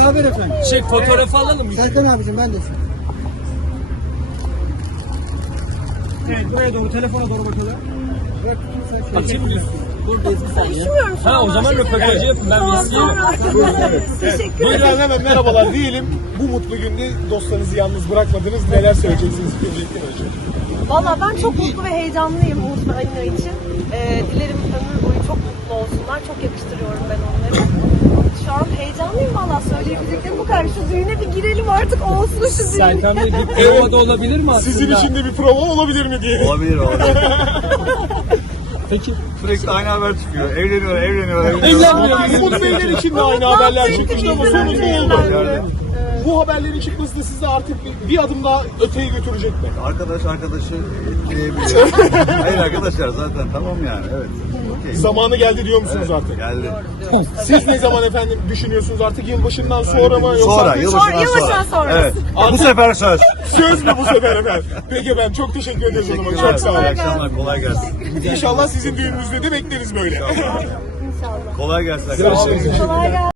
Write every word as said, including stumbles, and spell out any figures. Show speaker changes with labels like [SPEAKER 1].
[SPEAKER 1] haber efendim?
[SPEAKER 2] Şey fotoğrafı alalım mı?
[SPEAKER 1] Serkan abicim ben de.
[SPEAKER 3] Evet, buraya doğru, telefona doğru bakalım.
[SPEAKER 1] Bırak sen
[SPEAKER 2] Açayım mı diyorsun? Dur Ezgi sen ya.
[SPEAKER 4] Düşünmüyorum şu
[SPEAKER 2] Ha
[SPEAKER 4] an.
[SPEAKER 2] o zaman röportajı yapın ben bir izleyelim.
[SPEAKER 4] Teşekkür
[SPEAKER 5] Buyurun
[SPEAKER 4] ederim.
[SPEAKER 5] hemen merhabalar diyelim. Bu mutlu günde dostlarınızı yalnız bırakmadınız. Neler söyleyeceksiniz öncelikle önce?
[SPEAKER 4] Valla ben çok mutlu ve heyecanlıyım Umut ve Alina için. Ee, dilerim ömür boyu çok mutlu olsunlar. Çok yakıştırıyorum ben onları. Şu an heyecanlıyım valla. Söyleyebileceklerim bu kadar. Şu düğüne bir girelim artık, olsun şu düğün.
[SPEAKER 2] Serkan Bey bir prova da olabilir mi aslında?
[SPEAKER 5] Sizin için de bir prova olabilir mi diye.
[SPEAKER 6] Olabilir olabilir.
[SPEAKER 2] Peki.
[SPEAKER 6] Sürekli aynı haber çıkıyor. Evleniyor, evleniyor, evleniyor.
[SPEAKER 2] Evlenmiyor.
[SPEAKER 5] Umut Beyler için de aynı haberler çıkmıştı ama sonuç ne oldu? Bu haberlerin çıkması da sizi artık bir, bir adım daha öteye götürecek mi?
[SPEAKER 6] Arkadaş arkadaşı etkileyebiliyor. Hayır arkadaşlar zaten tamam yani evet. Okey.
[SPEAKER 5] Zamanı geldi diyor musunuz artık?
[SPEAKER 6] Geldi.
[SPEAKER 5] Siz ne zaman efendim düşünüyorsunuz artık yılbaşından sonra mı yoksa?
[SPEAKER 6] Sonra, yılbaşından
[SPEAKER 4] Sonra- yılbaşından
[SPEAKER 6] sonra.
[SPEAKER 4] sonra.
[SPEAKER 6] Evet. Bu sefer söz.
[SPEAKER 5] Söz mü bu sefer efendim? Peki efendim çok teşekkür ederiz o zaman.
[SPEAKER 6] Teşekkürler.
[SPEAKER 5] Çok sağ
[SPEAKER 6] İyi
[SPEAKER 5] olun.
[SPEAKER 6] akşamlar. Kolay gelsin.
[SPEAKER 5] İnşallah sizin düğününüzde de bekleriz böyle.
[SPEAKER 4] İnşallah.
[SPEAKER 6] Kolay gelsin arkadaşlar.
[SPEAKER 4] Kolay gelsin.